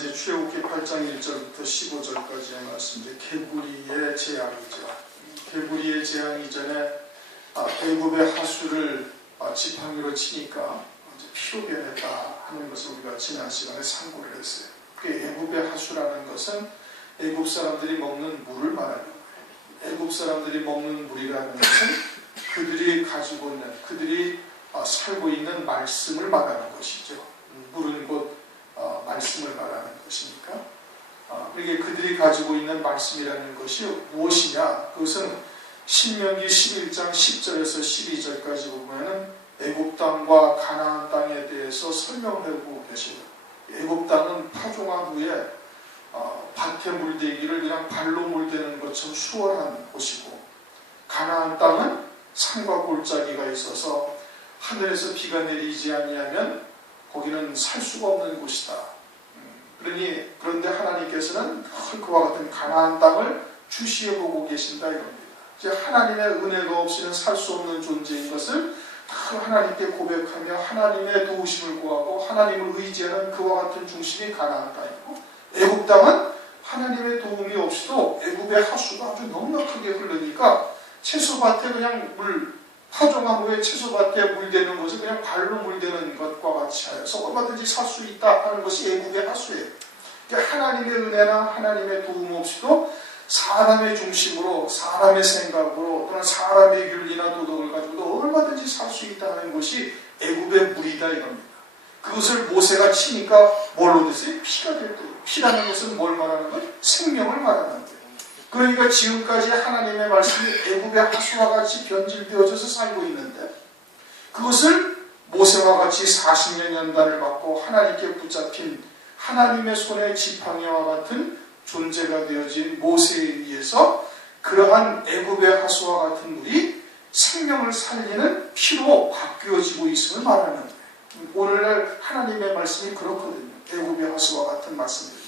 이제 출애굽기 8장 1절부터 15절까지의 말씀, 이제 개구리의 재앙이죠. 개구리의 재앙 이전에 애굽의 하수를 지팡이로 치니까 이제 피로 변했다 하는 것을 우리가 지난 시간에 상고를 했어요. 애굽의 하수라는 것은 애굽 사람들이 먹는 물을 말하는 거예요. 애굽 사람들이 먹는 물이라는 것은 그들이 가지고 있는, 그들이 살고 있는 말씀을 말하는 것이죠. 물은 곧 말씀을 말하는 것이니까. 그러니까 그들이 가지고 있는 말씀이라는 것이 무엇이냐? 그것은 신명기 11장 10절에서 12절까지 보면은 애굽 땅과 가나안 땅에 대해서 설명을 하고 계시죠. 애굽 땅은 파종한 후에 밭에 물대기를 그냥 발로 물대는 것처럼 수월한 곳이고, 가나안 땅은 산과 골짜기가 있어서 하늘에서 비가 내리지 아니하면 거기는 살 수가 없는 곳이다. 그런데 하나님께서는 그와 같은 가나안 땅을 주시해 보고 계신다 이겁니다. 이제 하나님의 은혜가 없이는 살 수 없는 존재인 것을 하나님께 고백하며 하나님의 도우심을 구하고 하나님을 의지하는 그와 같은 중심이 가나안 땅이고, 애굽 땅은 하나님의 도움이 없이도 애굽의 하수가 아주 넉넉하게 흐르니까 채소밭에 그냥 파종한 후에 채소밭에 물대는 것을 그냥 발로 물대는 것과 같이 하여서 얼마든지 살 수 있다 하는 것이 애굽의 하수예요. 그러니까 하나님의 은혜나 하나님의 도움 없이도 사람의 중심으로, 사람의 생각으로, 또는 사람의 윤리나 도덕을 가지고도 얼마든지 살 수 있다는 것이 애굽의 물이다 이겁니다. 그것을 모세가 치니까 뭘로 됐어요? 피가 됐대요. 피라는 것은 뭘 말하는 거예요? 생명을 말하는 거예요. 그러니까 지금까지 하나님의 말씀이 애굽의 하수와 같이 변질되어져서 살고 있는데, 그것을 모세와 같이 40년 연단을 받고 하나님께 붙잡힌 하나님의 손에 지팡이와 같은 존재가 되어진 모세에 의해서 그러한 애굽의 하수와 같은 물이 생명을 살리는 피로 바뀌어지고 있음을 말하는 거예요. 오늘날 하나님의 말씀이 그렇거든요. 애굽의 하수와 같은 말씀입니다.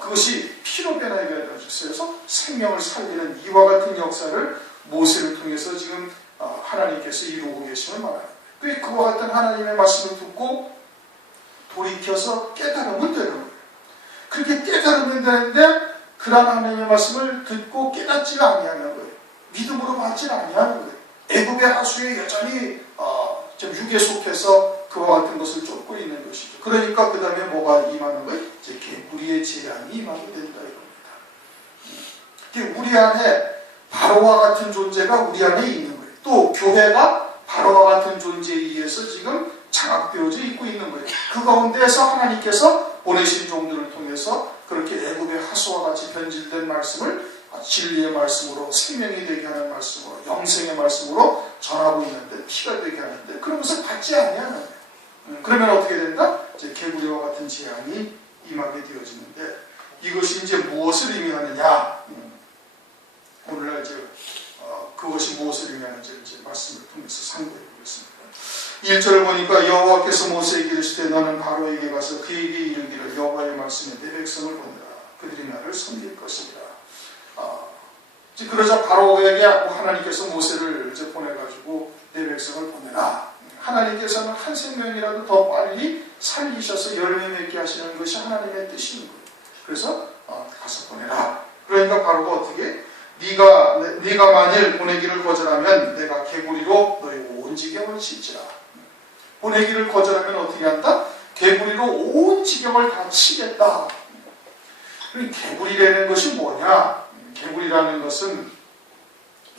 그것이 피로 변하게 되어져서 생명을 살리는 이와 같은 역사를 모세를 통해서 지금 하나님께서 이루고 계심을 말합니다. 그와 같은 하나님의 말씀을 듣고 돌이켜서 깨달으면 되는 거예요. 그렇게 깨달으면 되는데 그런 하나님의 말씀을 듣고 깨닫지가 아니하는 거예요. 믿음으로 받지 아니하는 거예요. 애굽의 하수에 여전히 육에 속해서 그와 같은 것을 쫓고 있는 것이죠. 그러니까 그 다음에 뭐가 임하는 거예요? 이제 개구리의 재앙이 임하게 된다 이겁니다. 우리 안에 바로와 같은 존재가 우리 안에 있는 거예요. 또 교회가 바로와 같은 존재에 의해서 지금 장악되어져 있고 있는 거예요. 그 가운데에서 하나님께서 보내신 종들을 통해서 그렇게 애굽의 하수와 같이 변질된 말씀을 진리의 말씀으로, 생명이 되게 하는 말씀으로, 영생의 말씀으로 전하고 있는데, 피가 되게 하는데 그런 것을 받지 아니하는 거예요. 그러면 어떻게 된다? 이제 개구리와 같은 재앙이 임하게 되어지는데, 이것이 이제 무엇을 의미하느냐? 오늘날 이제 그것이 무엇을 의미하는지 이제 말씀을 통해서 상고해 보겠습니다. 1절을 보니까 여호와께서 모세에게 이르시되 너는 바로에게 가서 그에게 이르기를 여호와의 말씀에 내 백성을 보내라. 그들이 나를 섬길 것이라. 그러자 바로에게 하나님께서 모세를 이제 보내가지고 내 백성을 보내라. 하나님께서는 한 생명이라도 더 빨리 살리셔서 열매 맺게 하시는 것이 하나님의 뜻인 거예요. 그래서 가서 보내라. 그러니까 바로가 어떻게? 네가 만일 보내기를 거절하면 내가 개구리로 너희 온 지경을 치지라. 보내기를 거절하면 어떻게 한다? 개구리로 온 지경을 다 치겠다. 개구리라는 것이 뭐냐? 개구리라는 것은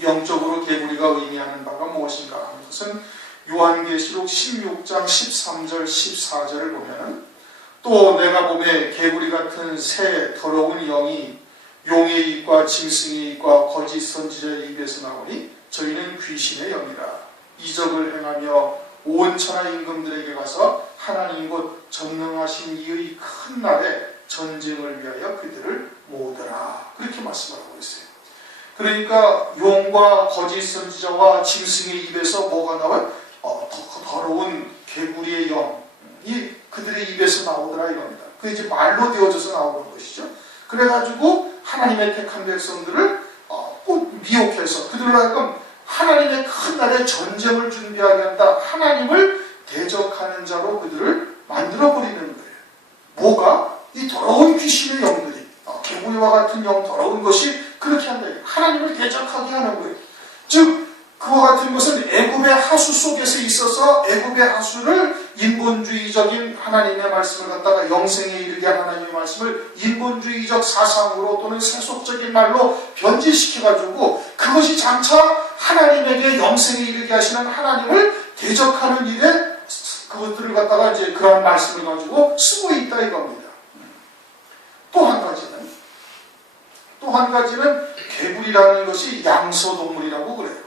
영적으로 개구리가 의미하는 바가 무엇인가 하는 것은 요한계시록 16장 13절 14절을 보면은 또 내가 보매 개구리 같은 새 더러운 영이 용의 입과 짐승의 입과 거짓 선지자의 입에서 나오니 저희는 귀신의 영이라. 이적을 행하며 온 천하 임금들에게 가서 하나님 곧 전능하신 이의 큰 날에 전쟁을 위하여 그들을 모으더라. 그렇게 말씀을 하고 있어요. 그러니까 용과 거짓 선지자와 짐승의 입에서 뭐가 나와요? 더러운 개구리의 영이 그들의 입에서 나오더라 이겁니다. 그게 이제 말로 되어져서 나오는 것이죠. 그래가지고 하나님의 택한 백성들을 꼭 미혹해서 그들로 하여금 하나님의 큰 날에 전쟁을 준비하게 한다. 하나님을 대적하는 자로 그들을 만들어버리는 거예요. 뭐가? 이 더러운 귀신의 영들이, 개구리와 같은 영, 더러운 것이 그렇게 한다. 하나님을 대적하게 하는 거예요. 즉 그와 같은 것은 애굽의 하수 속에서 있어서 애굽의 하수를 인본주의적인 하나님의 말씀을 갖다가 영생에 이르게 한 하나님의 말씀을 인본주의적 사상으로 또는 세속적인 말로 변질시켜가지고 그것이 장차 하나님에게 영생에 이르게 하시는 하나님을 대적하는 일에 그것들을 갖다가 이제 그러한 말씀을 가지고 쓰고 있다 이겁니다. 또 한 가지는 개구리라는 것이 양서동물이라고 그래요.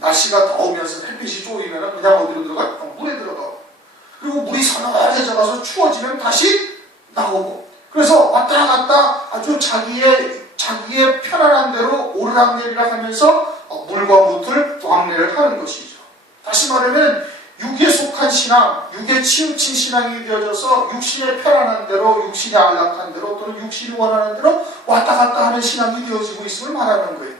날씨가 더우면서 햇빛이 쪼이면 그냥 어디로 들어가? 물에 들어가. 그리고 물이 서늘해져 가서 추워지면 다시 나오고. 그래서 왔다 갔다 아주 자기의 편안한 대로 오르락내리락 하면서 물과 무틀 왕래를 하는 것이죠. 다시 말하면 육에 속한 신앙, 육에 치우친 신앙이 되어져서 육신의 편안한 대로, 육신의 안락한 대로 또는 육신이 원하는 대로 왔다 갔다 하는 신앙이 되어지고 있음을 말하는 거예요.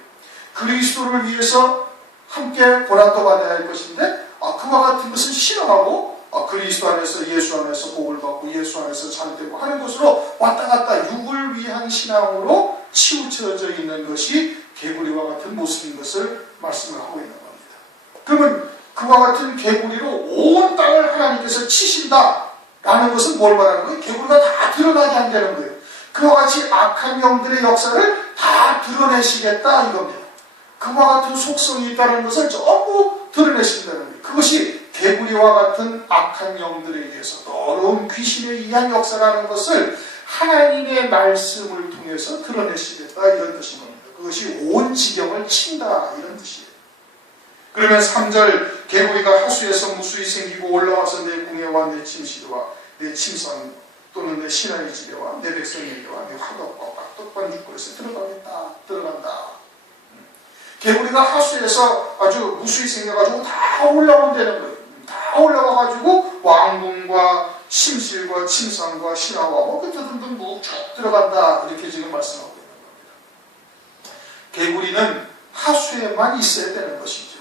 그리스도를 위해서 함께 고난도 받아야 할 것인데 그와 같은 것은 싫어하고 그리스도 안에서 예수 안에서 복을 받고 예수 안에서 잘되고 하는 것으로 왔다 갔다 육을 위한 신앙으로 치우쳐져 있는 것이 개구리와 같은 모습인 것을 말씀을 하고 있는 겁니다. 그러면 그와 같은 개구리로 온 땅을 하나님께서 치신다라는 것은 뭘 말하는 거예요? 개구리가 다 드러나게 한다는 거예요. 그와 같이 악한 영들의 역사를 다 드러내시겠다 이겁니다. 그와 같은 속성이 있다는 것을 전부 드러내신다는 거예요. 그것이 개구리와 같은 악한 영들에 의해서 더러운 귀신에 의한 역사라는 것을 하나님의 말씀을 통해서 드러내시겠다 이런 뜻인 겁니다. 그것이 온 지경을 친다 이런 뜻이에요. 그러면 3절 개구리가 하수에서 무수히 생기고 올라와서 내 궁예와 내 침실과 내 침상 또는 내 신하의 집에와 내 백성에게와 내 화덕과 떡반죽거리에서 들어간다. 개구리가 하수에서 아주 무수히 생겨가지고 다 올라온다는 거예요. 다 올라와가지고 왕궁과 침실과 침상과 신하와 뭐 등등 쭉 들어간다 이렇게 지금 말씀하고 있는 겁니다. 개구리는 하수에만 있어야 되는 것이죠.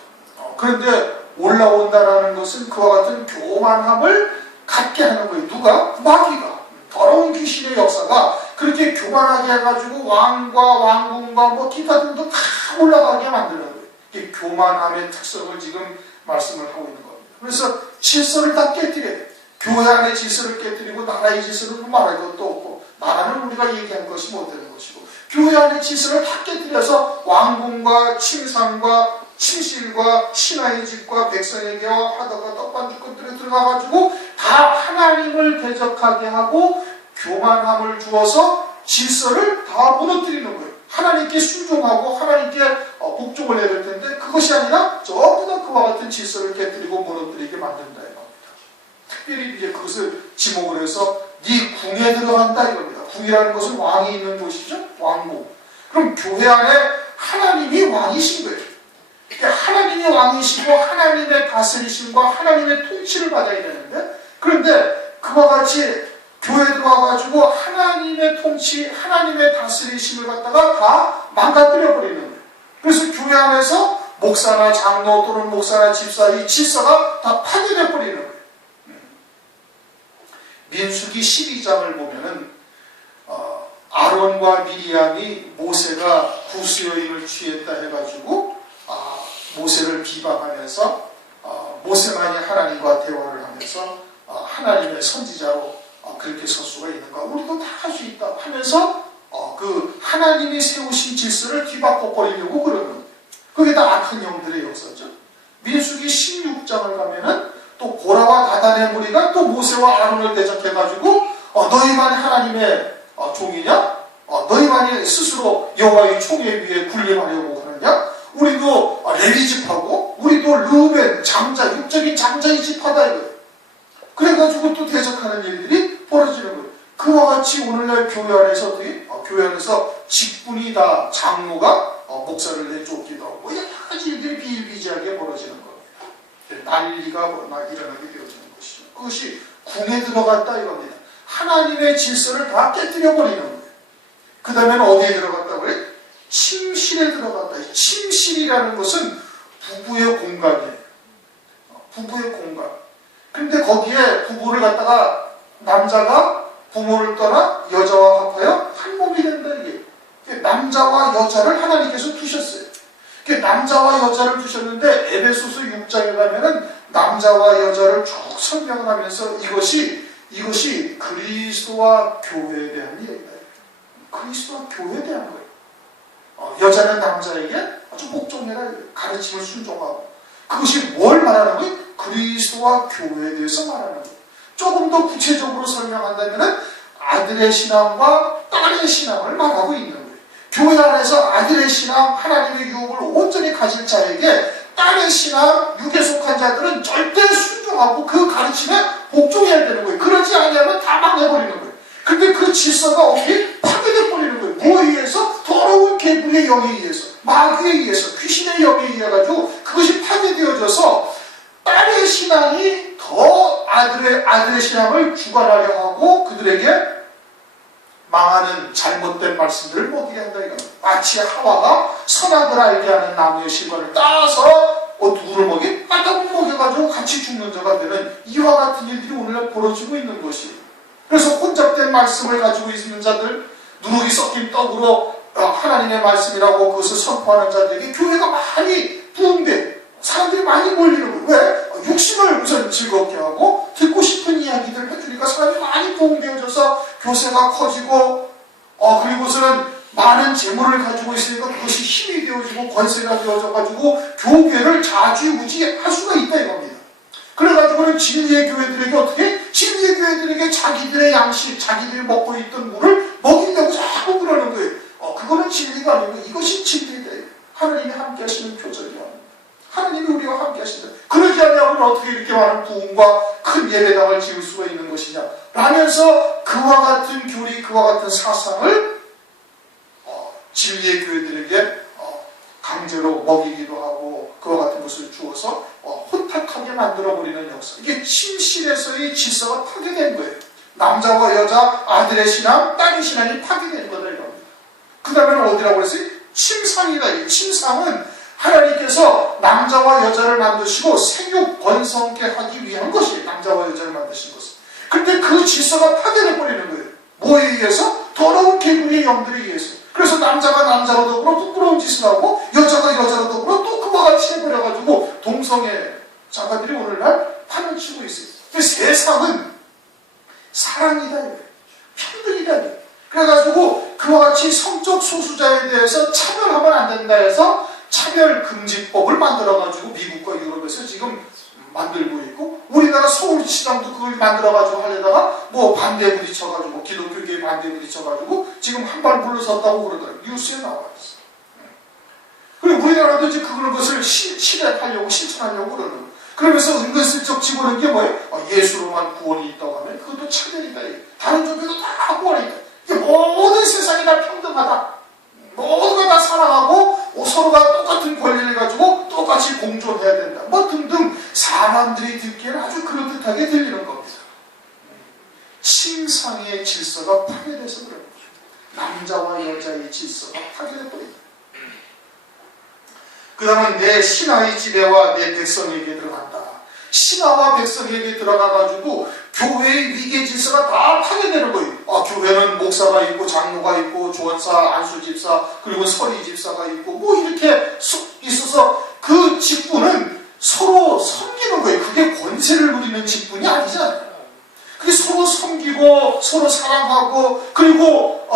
그런데 올라온다라는 것은 그와 같은 교만함을 갖게 하는 거예요. 누가? 마귀가. 더러운 귀신의 역사가 그렇게 교만하게 해가지고 왕과 왕궁과 뭐 기타 등등 다 올라가게 만드는 거예요. 이게 교만함의 특성을 지금 말씀을 하고 있는 겁니다. 그래서 질서를 다 깨뜨려야 돼요. 교회 안의 질서를 깨뜨리고 나라의 질서를 말할 것도 없고 나라는 우리가 얘기할 것이 못 되는 것이고 교회 안의 질서를 다 깨뜨려서 왕궁과 침상과 침실과 신하의 집과 백성에게와 하다가 떡반죽 것들에 들어가가지고 다 하나님을 대적하게 하고 교만함을 주어서 질서를 다 무너뜨리는 거예요. 하나님께 순종하고 하나님께 복종을 해야 될 텐데 그것이 아니라 전부 다 그와 같은 질서를 깨뜨리고 무너뜨리게 만든다 이겁니다. 특별히 이제 그것을 지목을 해서 네 궁에 들어간다 이겁니다. 궁이라는 것은 왕이 있는 곳이죠. 왕궁. 그럼 교회 안에 하나님이 왕이신 거예요. 하나님이 왕이시고 하나님의 다스리심과 하나님의 통치를 받아야 되는데 그런데 그와 같이 교회에 들어와가지고 하나님의 통치, 하나님의 다스리심을 갖다가 다 망가뜨려 버리는 거예요. 그래서 교회 안에서 목사나 장로 또는 목사나 집사 이 질서가 다 파괴돼 버리는 거예요. 민수기 12장을 보면은 아론과 미리암이 모세가 구수여인을 취했다 해가지고 모세를 비방하면서 모세만이 하나님과 대화를 하면서 하나님의 선지자로 그렇게 설 수가 있는가? 우리도 다 할 수 있다 하면서 그 하나님이 세우신 질서를 뒤바꿔 버리려고 그러는 거예요. 그게 다 악한 영들의 역사죠. 민수기 16장을 가면은 또 고라와 다단의 무리가 또 모세와 아론을 대적해가지고 너희만이 하나님의 종이냐? 너희만이 스스로 여호와의 총회 위에 군림하려고 하느냐? 우리도 레위 집하고 우리도 르우벤 장자 육적인 장자의 집하다 이거예요. 그래가지고 또 대적하는 일들이 벌어지는 거예요. 그와 같이 오늘날 교회 안에서 어떻게 교회 안에서 직분이 다 장로가 목사를 내쫓기도 하고 여러 가지 일들이 비일비재하게 벌어지는 겁니다. 난리가 일어나게 되어지는 것이죠. 그것이 궁에 들어갔다 이겁니다. 하나님의 질서를 다 깨뜨려 버리는 거예요. 그 다음에는 어디에 들어갔다고 그래? 침실에 들어갔다. 침실이라는 것은 부부의 공간이에요. 부부의 공간. 근데 거기에 부부를 갖다가 남자가 부모를 떠나 여자와 합하여 한 몸이 된다. 이게 남자와 여자를 하나님께서 두셨어요. 남자와 여자를 두셨는데 에베소서 6장에 가면은 남자와 여자를 쭉 설명을 하면서 이것이 그리스도와 교회에 대한 얘기다. 그리스도와 교회에 대한 거예요. 여자는 남자에게 아주 복종해라, 가르침을 순종하고, 그것이 뭘 말하는 거예요? 그리스도와 교회에 대해서 말하는 거예요. 조금 더 구체적으로 설명한다면 아들의 신앙과 딸의 신앙을 말하고 있는 거예요. 교회 안에서 아들의 신앙, 하나님의 유업을 온전히 가질 자에게 딸의 신앙, 육에 속한 자들은 절대 순종하고 그 가르침에 복종해야 되는 거예요. 그러지 않으면 다 망해버리는 거예요. 근데 그 질서가 어떻게 파괴돼 버리는 거예요. 뭐에 의해서? 더러운 개구리의 영에 의해서, 마귀에 의해서, 귀신의 영에 의해 가지고 그것이 파괴되어져서 딸의 신앙이 더 아들의 신앙을 주관하려 하고 그들에게 망하는 잘못된 말씀들을 먹이게 한다 이겁니다. 마치 하와가 선악을 알게 하는 나무의 실과를 따서 누구를 먹이? 아담을 먹여가지고 같이 죽는 자가 되는 이와 같은 일들이 오늘날 벌어지고 있는 것이에요. 그래서 혼잡된 말씀을 가지고 있는 자들, 누룩이 섞인 떡으로 하나님의 말씀이라고 그것을 선포하는 자들에게 교회가 많이 부흥돼 사람들이 많이 몰리는 거예요. 왜? 육신을 우선 즐겁게 하고 듣고 싶은 이야기들을 해주니까 사람이 많이 부흥되어져서 교세가 커지고 그리고서는 많은 재물을 가지고 있으니까 그것이 힘이 되어지고 권세가 되어져가지고 교회를 좌지우지할 수가 있다 이겁니다. 그래가지고는 진리의 교회들에게 어떻게? 진리의 교회들에게 자기들의 양식, 자기들이 먹고 있던 물을 먹이려고 자꾸 그러는 거예요. 그거는 진리가 아니고 이것이 진리다. 하나님이 함께 하시는 표적이야. 하나님이 우리와 함께 하신다. 그러지 않으면 어떻게 이렇게 많은 부흥과 큰 예배당을 지을 수가 있는 것이냐 라면서 그와 같은 교리, 그와 같은 사상을 진리의 교회들에게 강제로 먹이기도 하고 그와 같은 것을 주어서 혼탁하게 만들어버리는 역사. 이게 침실에서의 질서가 파괴된 거예요. 남자와 여자, 아들의 신앙, 딸의 신앙이 파괴된 거다 이겁니다. 그 다음에는 어디라고 그랬어요? 침상이다. 이 침상은 하나님께서 남자와 여자를 만드시고 생육 번성케 하기 위한 것이에요. 남자와 여자를 만드신 것은. 근데 그 질서가 파괴돼 버리는 거예요. 뭐에 의해서? 더러운 개구리의 영들에 의해서. 그래서 남자가 남자로 더불어 부끄러운 짓을 하고 여자가 여자로 더불어 또 그와 같이 해버려가지고 동성애 자가들이 오늘날 판을 치고 있어요. 근데 세상은 사랑이다. 평등이다. 그래가지고 그와 같이 성적 소수자에 대해서 차별하면 안 된다 해서 차별금지법을 만들어가지고 미국과 유럽에서 지금 만들고 있고 우리나라 서울시장도 그걸 만들어가지고 하려다가 뭐 반대 부딪혀가지고 기독교계에 반대 부딪혀가지고 지금 한 발 물러섰다고 그러더라고요. 뉴스에 나와 있어. 그리고 우리나라도 이제 그것을 실행하려고 실천하려고 그러는 거예요. 그러면서 은근슬쩍 집어넣은 게 뭐예요? 예수로만 구원이 있다고 하면 그것도 차별이다. 다른 종교도 다 구원이 있다. 이게 모든 세상이 다 평등하다. 모두가 다 사랑하고 서로가 똑같은 권리를 가지고 똑같이 공존해야 된다. 뭐 등등 사람들이 듣기에는 아주 그럴듯하게 들리는 겁니다. 침상의 질서가 파괴돼서 그런 거죠. 남자와 여자의 질서가 파괴돼버린다. 그 다음은 내 신하의 지배와 내 백성에게 들어간다. 신하와 백성에게 들어가가지고 교회의 위계 질서가 다 파괴되는 거예요. 교회는 목사가 있고 장로가 있고 조원사, 안수집사, 그리고 서리집사가 있고 뭐 이렇게 있어서 그 직분은 서로 섬기는 거예요. 그게 권세를 누리는 직분이 아니잖아요. 그게 서로 섬기고 서로 사랑하고 그리고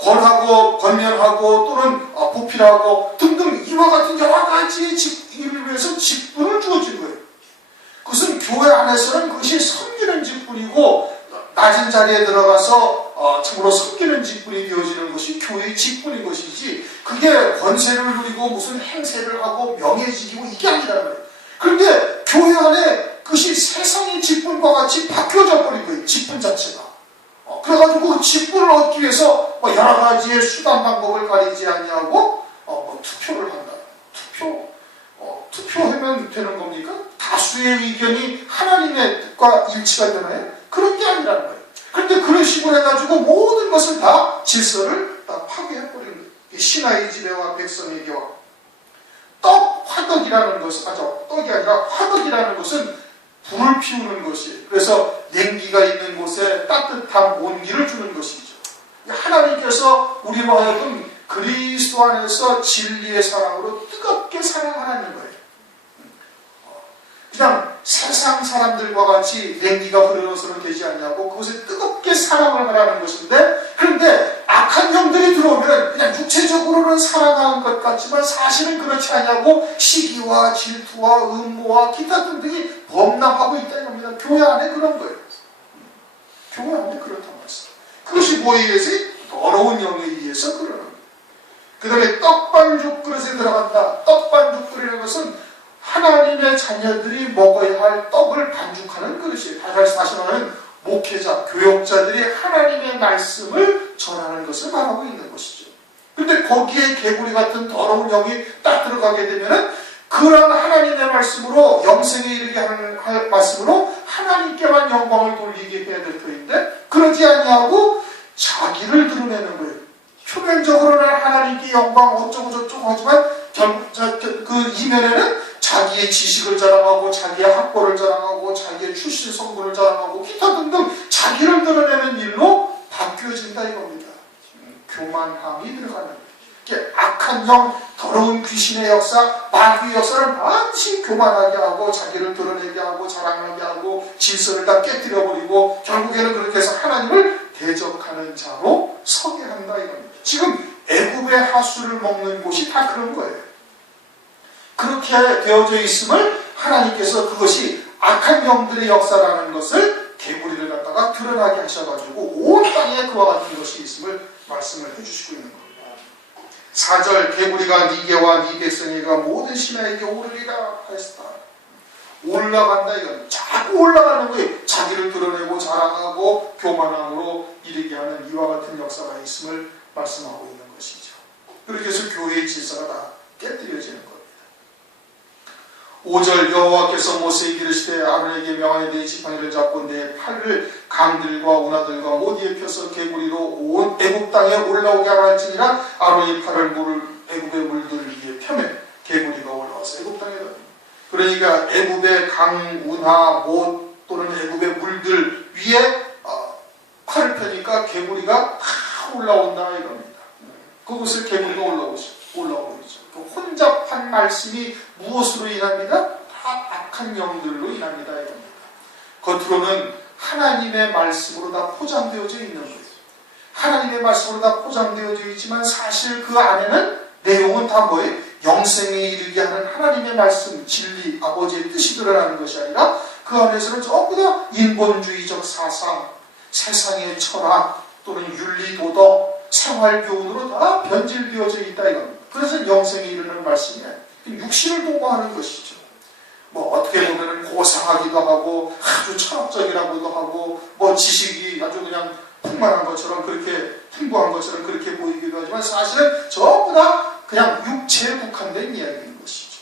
권하고 권면하고 또는 보필하고 등등 이와 같은 여러 가지 일을 위해서 직분을 주어진 거예요. 그것은 교회 안에서는 그것이 섬기는 직분이고 낮은 자리에 들어가서 참으로 섬기는 직분이 되어지는 것이 교회의 직분인 것이지 그게 권세를 누리고 무슨 행세를 하고 명예직이고 이게 아니라는 거예요. 그런데 교회 안에 그것이 세상의 직분과 같이 바뀌어져 버린 거예요. 직분 자체가. 그래가지고 그 직분을 얻기 위해서 여러 가지의 수단 방법을 가리지 아니하고 투표를 한다. 투표하면 되는 겁니까? 다수의 의견이 하나님의 뜻과 일치가 되나요? 그런 게 아니라는 거예요. 그런데 그런 식으로 해가지고 모든 것을 다 질서를 다 파괴해버리는 거예요. 신하의 지배와 백성에게와 화덕이라는 것은 떡이 아니라 화덕이라는 것은 불을 피우는 것이에요. 그래서 냉기가 있는 곳에 따뜻한 온기를 주는 것이죠. 하나님께서 우리로 하여금 그리스도 안에서 진리의 사랑으로 뜨겁게 사랑하라는 거예요. 그냥 세상 사람들과 같이 냉기가 흐르러서는 되지 않냐고 그것을 뜨겁게 사랑을 하라는 것인데, 그런데 악한 영들이 들어오면 그냥 육체적으로는 사랑하는 것 같지만 사실은 그렇지 않냐고 시기와 질투와 음모와 기타 등등이 범람하고 있다는 겁니다. 교회 안에 그런 거예요. 교회 안에 그렇다고 했어요. 그것이 뭐에 의해서? 더러운 영에 의해서 그러는 거예요. 그 다음에 떡반죽 그릇에 들어간다. 떡반죽 그릇이라는 것은 하나님의 자녀들이 먹어야 할 떡을 반죽하는 그릇이에요. 다시 말하면 목회자, 교역자들이 하나님의 말씀을 전하는 것을 말하고 있는 것이죠. 그런데 거기에 개구리 같은 더러운 영이 딱 들어가게 되면 그런 하나님의 말씀으로 영생에 이르게 하는 말씀으로 하나님께만 영광을 돌리게 해야 될 터인데 그러지 아니하고 자기를 드러내는 거예요. 표면적으로는 하나님께 영광 어쩌고 저쩌고 하지만 결국 그 이면에는 자기의 지식을 자랑하고 자기의 학벌을 자랑하고 자기의 출신 성분을 자랑하고 기타 등등 자기를 드러내는 일로 바뀌어진다 이겁니다. 교만함이 들어가는 거예요. 악한 영, 더러운 귀신의 역사, 마귀의 역사를 반드시 교만하게 하고 자기를 드러내게 하고 자랑하게 하고 질서를 다 깨뜨려버리고 결국에는 그렇게 해서 하나님을 대적하는 자로 서게 한다 이겁니다. 지금 애굽의 하수를 먹는 곳이 다 그런 거예요. 그렇게 되어져 있음을 하나님께서 그것이 악한 영들의 역사라는 것을 개구리를 갖다가 드러나게 하셔가지고 온 땅에 그와 같은 것이 있음을 말씀을 해주시고 있는 겁니다. 4절 개구리가 니게와 니 백성에게 모든 신하에게 오르리라 하였다. 올라간다 이건 자꾸 올라가는 거예요. 자기를 드러내고 자랑하고 교만함으로 이르게 하는 이와 같은 역사가 있음을 말씀하고 있는 것이죠. 그렇게 해서 교회의 질서가 다 깨뜨려지는 겁니다. 5절 여호와께서 모세에게 이르시되 아론에게 명하니 네 지팡이를 잡고 네 팔을 강들과 운하들과 모디에 펴서 개구리로 온 애굽 땅에 올라오게 하라 할지니라. 아론이 팔을 애굽의 물들 위에 펴면 개구리가 올라와서 애굽 땅에 닿습니다. 그러니까 애굽의 강, 운하, 못 또는 애굽의 물들 위에 팔을 펴니까 개구리가 다 올라온다 이겁니다. 그것을 개구리가 올라오고 있죠. 그 혼잡한 말씀이 무엇으로 인합니다? 다 악한 영들로 인합니다 이겁니다. 겉으로는 하나님의 말씀으로 다 포장되어져 있는 거예요. 하나님의 말씀으로 다 포장되어져 있지만 사실 그 안에는 내용은 다 뭐예요? 영생에 이르게 하는 하나님의 말씀, 진리, 아버지의 뜻이 드러나는 것이 아니라 그 안에서는 전부 다 인본주의적 사상, 세상의 철학 또는 윤리도덕, 생활교훈으로 다 변질되어져 있다 이겁니다. 그래서 영생에 이르는 말씀이 육신을 도모하는 것이죠. 뭐 어떻게 보면 고상하기도 하고 아주 철학적이라고도 하고 뭐 지식이 아주 그냥 풍만한 것처럼 그렇게 풍부한 것처럼 그렇게 보이기도 하지만 사실은 전부 다 그냥 육체에 국한된 이야기인 것이죠.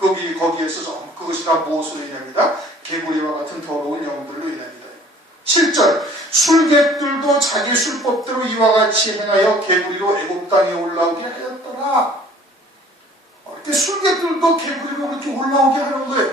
거기에서 그것이 다 무엇으로 인합니다? 개구리와 같은 더러운 영들로 인합니다. 7절 술객들도 자기 술법대로 이와 같이 행하여 개구리로 애굽 땅에 올라오게 하였더라. 이렇게 술객들도 개구리로 그렇게 올라오게 하는 거예요.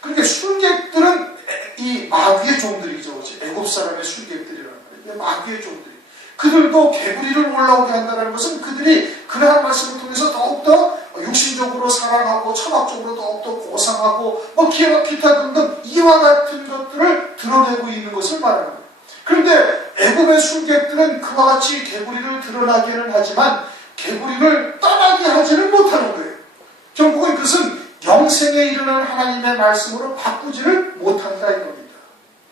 그러니까 술객들은 이 마귀의 종들이죠. 애굽 사람의 술객들이라는 거예요. 마귀의 종들이. 그들도 개구리를 올라오게 한다는 것은 그들이 그러한 말씀을 통해서 더욱더 육신적으로 사랑하고 철학적으로 더욱더 고상하고 뭐 기타 등등 이와 같은 것들을 드러내고 있는 것을 말하는 거예요. 그런데 애굽의 술객들은 그와 같이 개구리를 드러나기는 하지만 개구리를 떠나게 하지는 못하는 거예요. 결국은 그것은 영생에 이르는 하나님의 말씀으로 바꾸지를 못한다 이겁니다.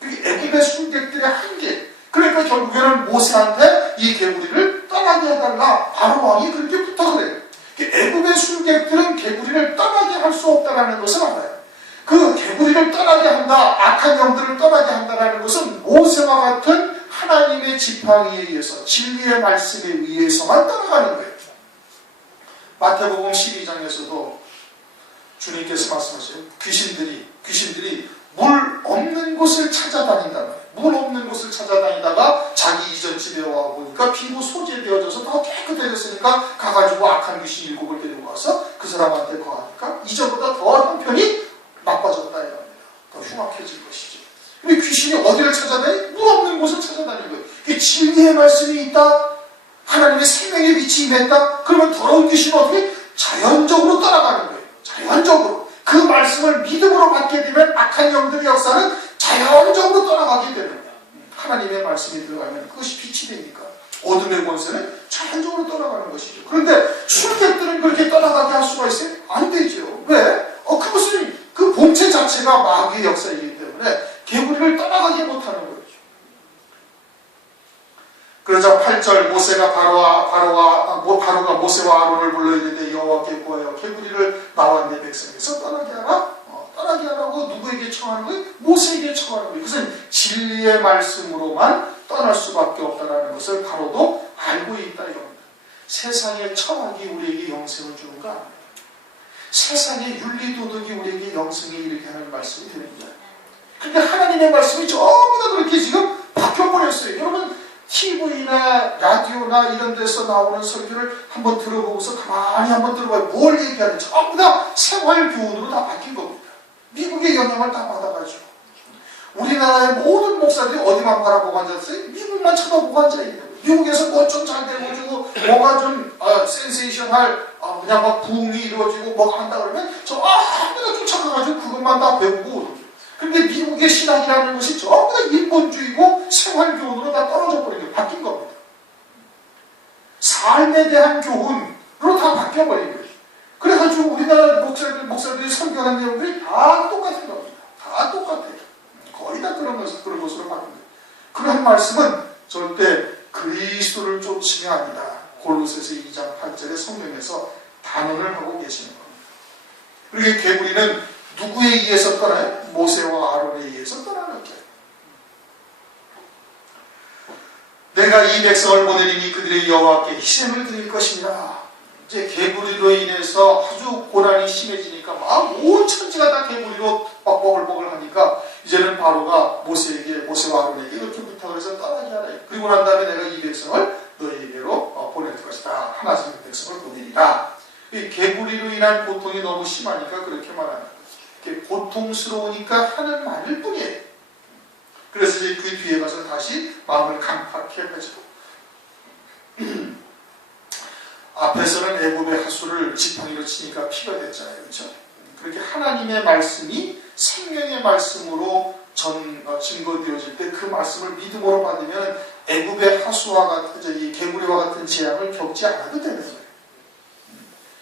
그게 애굽의 술객들의 한계. 그러니까 결국에는 모세한테 이 개구리를 떠나게 해달라. 바로 왕이 그렇게 부탁을 해요. 애굽의 술객들은 개구리를 떠나게 할 수 없다는 것을 알아요. 그 개구리를 떠나게 한다, 악한 영들을 떠나게 한다는 것은 모세와 같은 하나님의 지팡이에 의해서 진리의 말씀에 의해서만 떠나가는 거예요. 마태복음 12장에서도 주님께서 말씀하세요. 귀신들이 물 없는 곳을 찾아다닌다. 물 없는 곳을 찾아다니다가 자기 이전 집에 와보니까 피로 소재되어져서 더 깨끗해졌으니까 가가지고 악한 귀신 7을 데리고 와서 그 사람한테 거하니까 이전보다 더 형편이 나빠졌다 이겁니다. 더 흉악해진 것이죠. 근데 귀신이 어디를 찾아다니? 물 없는 곳을 찾아다니는 거예요. 이게 진리의 말씀이 있다. 하나님의 생명의 빛이 임했다. 그러면 더러운 귀신은 어떻게? 자연적으로 떠나가는 거예요. 자연적으로. 그 말씀을 믿음으로 받게 되면 악한 영들의 역사는 자연적으로 떠나가게 되는 거예요. 하나님의 말씀이 들어가면 그것이 빛이 되니까. 어둠의 권세는 자연적으로 떠나가는 것이죠. 그런데 술객들은 그렇게 떠나가게 할 수가 있어요? 안 되죠. 왜? 그것은 그 본체 자체가 마귀의 역사이기 때문에 개구리를 떠나가게 못하는 거죠. 그러자 8절 모세가 바로가 모세와 아론을 불러 이르되 여호와께 구하여 개구리를 나와 내 백성에게서 떠나게 하라. 떠나게 하라고 누구에게 청하는 거예요? 모세에게 청하는 거예요. 그것은 진리의 말씀으로만 떠날 수밖에 없다는 것을 바로도 알고 있다 이겁니다. 세상의 철학이 우리에게 영생을 주는 거 아니에요. 세상의 윤리도덕이 우리에게 영생에 이르게 하는 말씀이 되는 거예요. 근데 하나님의 말씀이 전부 다 그렇게 지금 바뀌어버렸어요. 여러분 TV나 라디오나 이런 데서 나오는 설교를 한번 들어보고서 가만히 한번 들어봐요. 뭘 얘기하는지 전부 다 생활교훈으로 다 바뀐 겁니다. 미국의 영향을 다 받아가지고 우리나라의 모든 목사들이 어디만 바라보고 앉았어요? 미국만 쳐다보고 앉아있는 거예요. 미국에서 뭐 좀 잘 되어지고 뭐가 좀 센세이션할 그냥 막 부흥이 이루어지고 뭐가 한다 그러면 저 아무나 쫓아가가지고 그것만 다 배우고. 근데 미국의 신학이라는 것이 전부 다 인본주의고 생활교훈으로 다 떨어져 버린 거예요. 바뀐 겁니다. 삶에 대한 교훈으로 다 바뀌어버린 거예요. 그래가지고 우리나라 목사들이 설교하는 내용들이 다 똑같은 겁니다. 다 똑같아요. 거의 다 그런 것으로 바뀐 거예요. 그런 말씀은 절대 그리스도를 쫓으며 아니라 골로새서 2장 8절의 성경에서 단언을 하고 계시는 겁니다. 그리고 개구리는 누구에 의해서 떠나요? 모세와 아론에 의해서 떠나는 거예요. 내가 이 백성을 보내리니 그들의 여호와께 희생을 드릴 것입니다. 이제 개구리로 인해서 아주 고난이 심해지니까 막 온 천지가 다 개구리로 막 버글버글 하니까 이제는 바로가 모세와 아론에게 이렇게 부탁을 해서 떠나게 하라. 그리고 난 다음에 내가 이 백성을 너희에게로 보낼 것이다. 하나님의 백성을 보내리라. 이 개구리로 인한 고통이 너무 심하니까 그렇게 말하는 거예요. 고통스러우니까 하는 말일 뿐이에요. 그래서 이제 그 뒤에 가서 다시 마음을 강팍해 가지고 앞에서는 애굽의 하수를 지팡이로 치니까 피가 됐잖아요. 그렇죠? 그렇게 하나님의 말씀이 생명의 말씀으로 증거되어질 때 그 말씀을 믿음으로 받으면 애굽의 하수와 같은 이 개구리와 같은 재앙을 겪지 않아도 되는 거예요.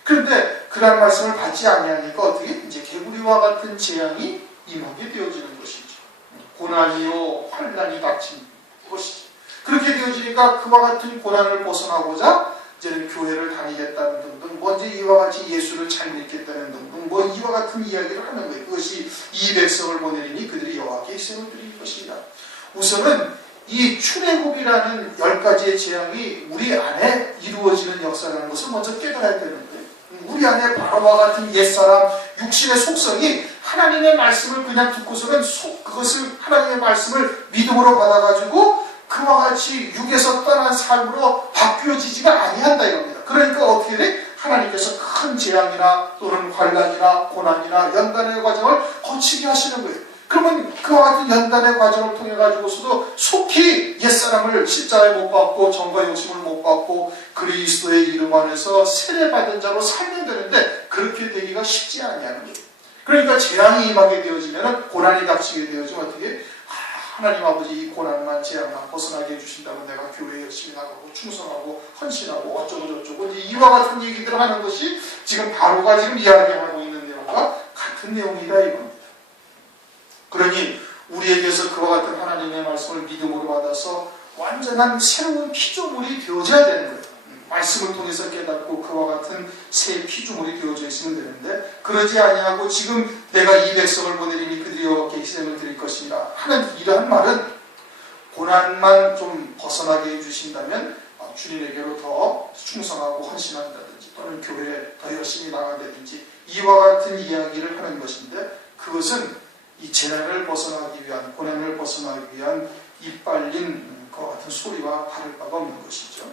그런데 그런 말씀을 받지 아니하니까 어떻게 이제 개구리와 같은 재앙이 임하게 되어지는 것이죠. 고난이요 환난이 닥친 것이죠. 그렇게 되어지니까 그와 같은 고난을 벗어나고자 이제는 교회를 다니겠다는 등등 먼저 이와 같이 예수를 잘 믿겠다는 등등 뭐 이와 같은 이야기를 하는 거예요. 그것이 이 백성을 보내리니 그들이 여호와께 희생을 드릴 것입니다. 우선은 이 출애굽이라는 10가지의 재앙이 우리 안에 이루어지는 역사라는 것을 먼저 깨달아야 되는 거예요. 우리 안에 바로와 같은 옛사람, 육신의 속성이 하나님의 말씀을 그냥 듣고서는 그것을 하나님의 말씀을 믿음으로 받아가지고 그와 같이 육에서 떠난 삶으로 바뀌어지지가 아니한다 이겁니다. 그러니까 어떻게 돼? 하나님께서 큰 재앙이나 또는 환난이나 고난이나 연단의 과정을 거치게 하시는 거예요. 그러면 그와 같은 연단의 과정을 통해 가지고서도 속히 옛사람을 십자가에 못 박고 정과 욕심을 못 받고 그리스도의 이름 안에서 세례받은 자로 살면 되는데 그렇게 되기가 쉽지 아니하는 거예요. 그러니까 재앙이 임하게 되어지면 고난이 닥치게 되어지면 어떻게 하나님 아버지 이 고난만 재앙만 벗어나게 해주신다면 내가 교회에 열심히 나가고 충성하고 헌신하고 어쩌고 저쩌고 이제 이와 같은 얘기들을 하는 것이 지금 바로가 지금 이야기하고 있는 내용과 같은 내용이다 이겁니다. 그러니 우리에게서 그와 같은 하나님의 말씀을 믿음으로 받아서 완전한 새로운 피조물이 되어져야 되는 거예요. 말씀을 통해서 깨닫고 그와 같은 새 피조물이 되어져 있으면 되는데 그러지 아니하고 지금 내가 이 백성을 보내리니 그들이 여호와께 희생을 드릴 것이라 하는 이러한 말은 고난만 좀 벗어나게 해주신다면 주님에게로 더 충성하고 헌신한다든지 또는 교회에 더 열심히 나간다든지 이와 같은 이야기를 하는 것인데 그것은 이 재난을 벗어나기 위한 고난을 벗어나기 위한 이빨린 것 같은 소리와 다를 바가 없는 것이죠.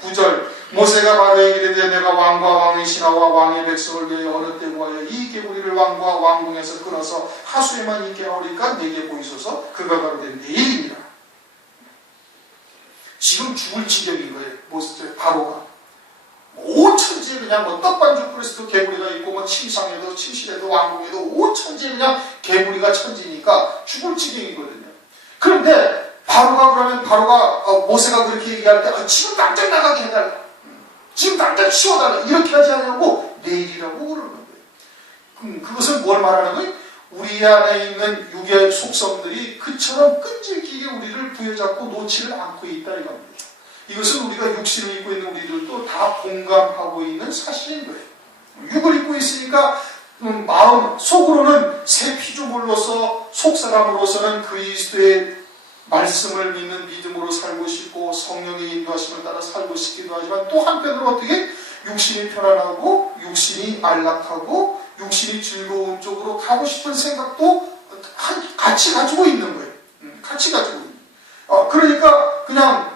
9절 모세가 바로에게 이르되 내가 왕과 왕의 신하와 왕의 백성을 위하여 어느 때 구하여 이 개구리를 왕과 왕궁에서 끊어서 하수에만 있게 하오리까 내게 보이소서. 그가 가로되 내일이니라. 지금 죽을 지경인 거예요. 모세 바로가 온 천지에 그냥 뭐 떡반죽 그릇에도 개구리가 있고 뭐 침상에도 침실에도 왕궁에도 온 천지에 그냥 개구리가 천지니까 죽을 지경이거든요. 그런데 바로가 모세가 그렇게 얘기할 때 지금 당장 나가게 해달라, 지금 당장 치워달라 이렇게 하지 않냐고 내일이라고 그러는 거예요. 그것은 뭘 말하는 거예요? 우리 안에 있는 육의 속성들이 그처럼 끈질기게 우리를 부여잡고 놓지를 않고 있다 이겁니다. 이것은 우리가 육신을 입고 있는 우리들도 다 공감하고 있는 사실인 거예요. 육을 입고 있으니까 마음 속으로는 새 피조물로서 속사람으로서는 그리스도의 말씀을 믿는 믿음으로 살고 싶고 성령의 인도하심을 따라 살고 싶기도 하지만 또 한편으로 어떻게 육신이 편안하고 육신이 안락하고 육신이 즐거운 쪽으로 가고 싶은 생각도 같이 가지고 있는 거예요. 같이 가지고 있는 거예요. 그러니까 그냥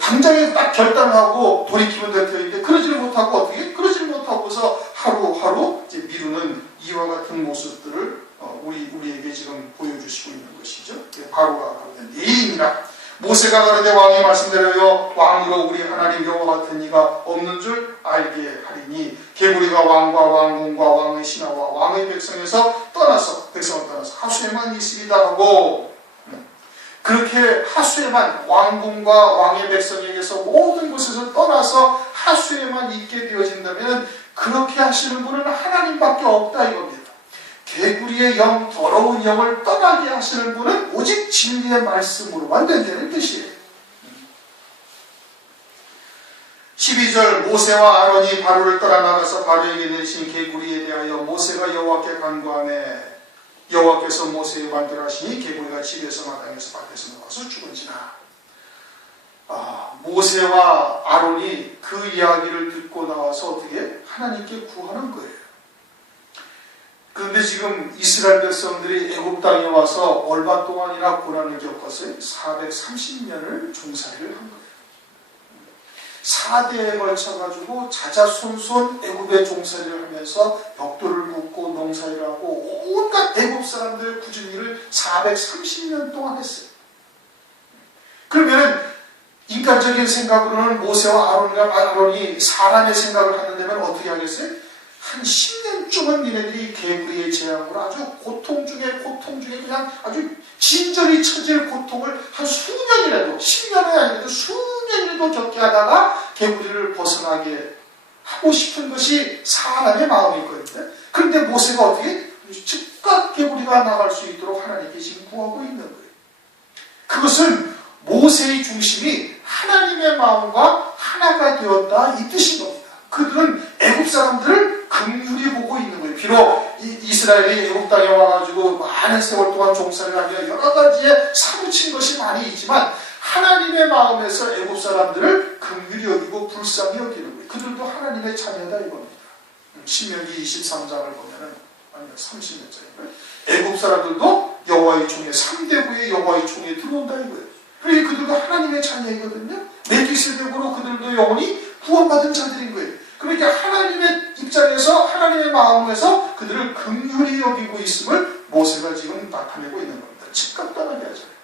당장에 딱 결단하고 돌이키면 될 텐데 그러지를 못하고 어떻게? 그러지를 못하고서 하루하루 이제 미루는 이와 같은 모습들을 우리에게 지금 보여주시고 있는 것이죠. 바로가 내일이니라. 모세가 가로되 왕의 말씀대로요 왕으로 우리 하나님 여호와 같은 이가 없는 줄 알게 하리니 개구리가 왕과 왕궁과 왕의 신하와 왕의 백성에서 떠나서 백성을 떠나서 하수에만 있으리다 하고, 그렇게 하수에만 왕궁과 왕의 백성에게서 모든 곳에서 떠나서 하수에만 있게 되어진다면 그렇게 하시는 분은 하나님밖에 없다 이겁니다. 개구리의 영, 더러운 영을 떠나게 하시는 분은 오직 진리의 말씀으로만 된다는 뜻이에요. 12절 모세와 아론이 바로를 떠나 나가서 바로에게 내리신 개구리에 대하여 모세가 여호와께 간구하매 여호와께서 모세의 말대로 하시니 개구리가 집에서 마당에서 밖에서 나와서 죽은지라. 모세와 아론이 그 이야기를 듣고 나와서 어떻게 하나님께 구하는 거예요. 그런데 지금 이스라엘 백성들이 애굽 땅에 와서 얼마 동안이나 고난을 겪었어요? 430년을 종살이를 한 거예요. 4대에 걸쳐가지고 자자손손 애굽의 종살이를 하면서 벽돌을 굽고 농사일을 하고 온갖 애굽 사람들의 굳은 일을 430년 동안 했어요. 그러면 인간적인 생각으로는 모세와 아론이 사람의 생각을 하는데면 어떻게 하겠어요? 한 10년쯤은 니네들이 개구리의 재앙으로 아주 고통 중에 그냥 아주 진절이 처질 고통을 한 수년이라도 10년이 아니라도 수년이라도 겪게 하다가 개구리를 벗어나게 하고 싶은 것이 사람의 마음이거든요. 그런데 모세가 어떻게 즉각 개구리가 나갈 수 있도록 하나님께 지금 구하고 있는 거예요. 그것은 모세의 중심이 하나님의 마음과 하나가 되었다 이 뜻인 겁니다. 그들은 애굽 사람들을 긍휼히 보고 있는 거예요. 비록 이스라엘이 애굽 땅에 와가지고 많은 세월 동안 종살이를 하며 여러 가지에 사무친 것이 많이 있지만 하나님의 마음에서 애굽 사람들을 긍휼히 여기고 불쌍히 여기는 거예요. 그들도 하나님의 자녀다 이겁니다. 신명기 23장을 보면은 아니요 30년짜리인가요? 애굽 사람들도 여호와의 총에 3대 후에 여호와의 총에 들어온다 이거예요. 그러니까 그들도 하나님의 자녀이거든요. 멜기세덱으로 그들도 영원히 구원받은 자들인 거예요. 그러니까 하나님의 입장에서 하나님의 마음에서 그들을 긍휼히 여기고 있음을 모세가 지금 나타내고 있는 겁니다. 즉각 떠나게 하잖아요.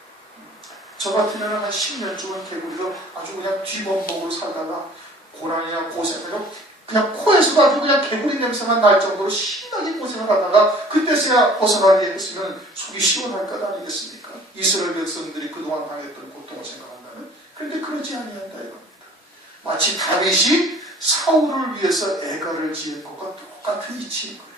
저 같으면 한 10년쯤은 개구리가 아주 그냥 뒤범벅으로 살다가 고난이나 고생으로 그냥 코에서도 아주 그냥 개구리 냄새만 날 정도로 심하게 고생을 하다가 그때서야 벗어나게 했으면 속이 시원할 것 아니겠습니까? 이스라엘 백성들이 그동안 당했던 고통을 생각한다면. 그런데 그러지 아니한다 이겁니다. 마치 다윗이 사울을 위해서 애가를 지은 것과 똑같은 이치인 거예요.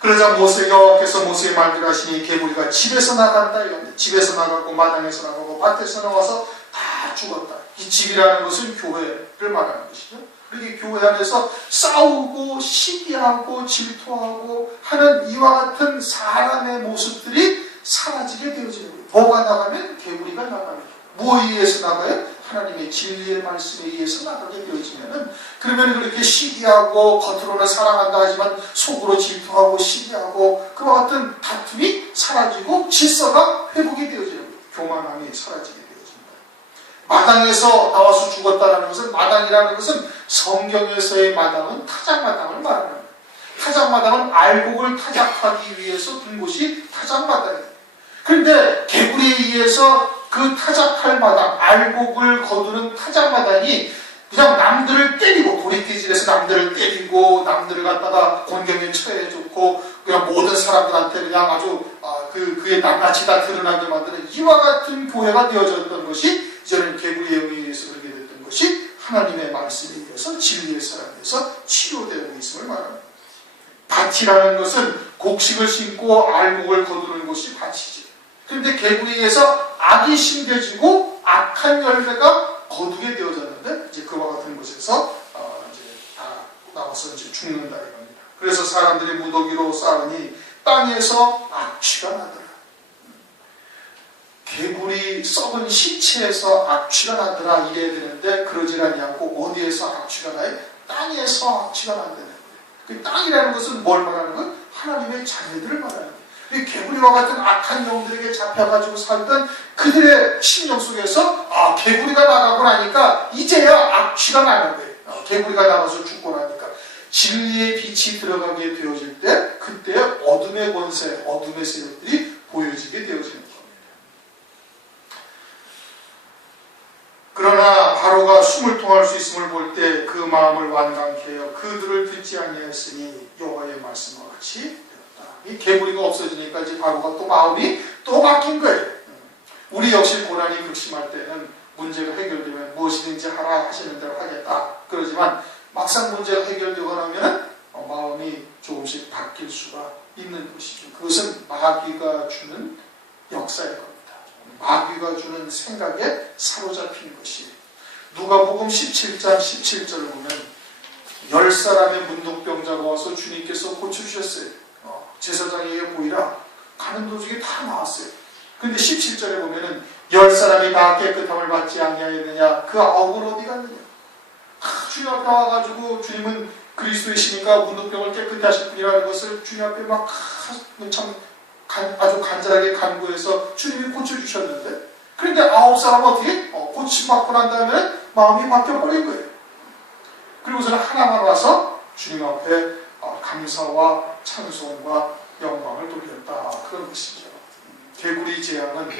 그러자 여호와께서 모세의 말대로 하시니 개구리가 집에서 나간다 이겁니다. 집에서 나가고 마당에서 나가고 밭에서 나와서 다 죽었다. 이 집이라는 것은 교회를 말하는 것이죠. 그렇게 교회 안에서 싸우고 시기하고 질투하고 하는 이와 같은 사람의 모습들이 사라지게 되어지는 거예요. 뭐가 나가면 개구리가 나가면 뭐에 의해서 나가요? 하나님의 진리의 말씀에 의해서 나가게 되어지면은 그러면 그렇게 시기하고 겉으로는 사랑한다 하지만 속으로 질투하고 시기하고 그와 같은 다툼이 사라지고 질서가 회복이 되어지는 거예요. 교만함이 사라지게 되어집니다. 마당에서 나와서 죽었다라는 것은, 마당이라는 것은 성경에서의 마당은 타작마당을 말하는 거예요. 타작마당은 알곡을 타작하기 위해서 둔 곳이 타작마당이에요. 그런데 개구리에 의해서 그 타작할 마당, 알곡을 거두는 타작마당이 그냥 남들을 때리고, 도리띠질에서 남들을 때리고, 남들을 갖다가 곤경에 처해줬고, 그냥 모든 사람들한테 그냥 아주 그의 낱낱이 다 드러나게 만드는 이와 같은 교회가 되어졌던 것이, 이제는 개구리에 의해서 그렇게 됐던 것이 하나님의 말씀에 의해서 진리의 사람에서 치료되고 있음을 말합니다. 밭이라는 것은 곡식을 심고 알곡을 거두는 것이 밭이지. 그런데 개구리에 의해서 악이 심겨지고 악한 열매가 거두게 되어졌는데, 이제 그와 같은 곳에서 이제 다 나와서 이제 죽는다 이겁니다. 그래서 사람들이 무더기로 싸우니 땅에서 악취가 나더라. 개구리 썩은 시체에서 악취가 나더라 이래야 되는데, 그러질 아니하고 어디에서 악취가 나요? 땅에서 악취가 난다는 거예요. 그 땅이라는 것은 뭘 말하는 거예요? 하나님의 자녀들을 말하는 거예요. 개구리와 같은 악한 영들에게 잡혀가지고 살던 그들의 심령 속에서 개구리가 나가고 나니까 이제야 악취가 나는 거예요. 개구리가 나가서 죽고 나니까 진리의 빛이 들어가게 되어질 때, 그때 어둠의 권세, 어둠의 세력들이 보여지게 되어지는 겁니다. 그러나 바로가 숨을 통할 수 있음을 볼 때 그 마음을 완강케 하여 그들을 듣지 아니하였으니 여호와의 말씀과 같이 되었다. 이 개구리가 없어지니까 이제 바로가 또 마음이 또 바뀐 거예요. 우리 역시 고난이 극심할 때는 문제가 해결되면 무엇이든지 하라 하시는 대로 하겠다. 그러지만 막상 문제가 해결되고 나면 마음이 조금씩 바뀔 수가 있는 것이죠. 그것은 마귀가 주는 역사일 겁니다. 마귀가 주는 생각에 사로잡힌 것이. 누가복음 17장 17절을 보면 10사람의 문둥병자가 와서 주님께서 고쳐주셨어요. 제사장에게 보이라. 가는 도중에 다 나왔어요. 근데 17절에 보면은 10사람이 다 깨끗함을 받지 아니하였느냐, 그 9은 어디 갔느냐. 주님 앞에 와가지고 주님은 그리스도이시니까 문둥병을 깨끗게 하실 분이라는 것을 주님 앞에 막 참 아주 간절하게 간구해서 주님이 고쳐주셨는데, 그런데 9사람은 어떻게? 고침받고 난 다음에 마음이 바뀌어버린 거예요. 그리고서는 하나만 와서 주님 앞에 감사와 찬송과 영광을 돌렸다. 그런 것이죠. 개구리 재앙은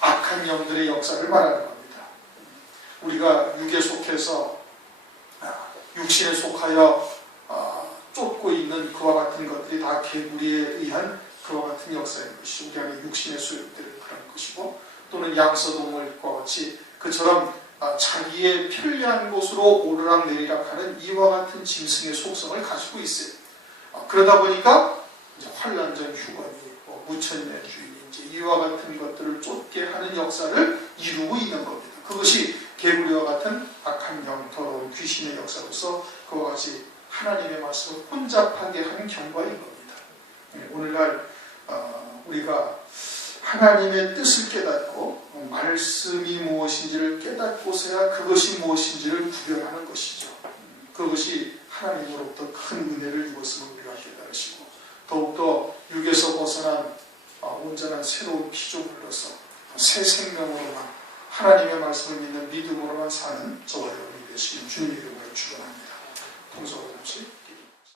악한 영들의 역사를 말하는 겁니다. 우리가 육에 속해서 육신에 속하여 쫓고 있는 그와 같은 것들이 다 개구리에 의한 그와 같은 역사인 것이, 우리 안에 육신의 소욕들을 그런 것이고, 또는 양서동물과 같이 그처럼 자기의 편리한 곳으로 오르락내리락 하는 이와 같은 짐승의 속성을 가지고 있어요. 그러다 보니까 이제 환란전 휴거니, 무천년주의, 이제 이와 같은 것들을 쫓게 하는 역사를 이루고 있는 겁니다. 그것이 개구리와 같은 악한 영, 더러운 귀신의 역사로서 그와 같이 하나님의 말씀을 혼잡하게 하는 경과인 겁니다. 오늘날 우리가 하나님의 뜻을 깨닫고 말씀이 무엇인지를 깨닫고서야 그것이 무엇인지를 구별하는 것이죠. 그것이 하나님으로부터 큰 은혜를 입었음을 우리가 깨달으시고, 더욱더 육에서 벗어난 온전한 새로운 피조물로서 새 생명으로만 하나님의 말씀을 믿는 믿음으로만 사는 저와 여러분이 되시는 주님의 이름으로 축원합니다. 통성을 같이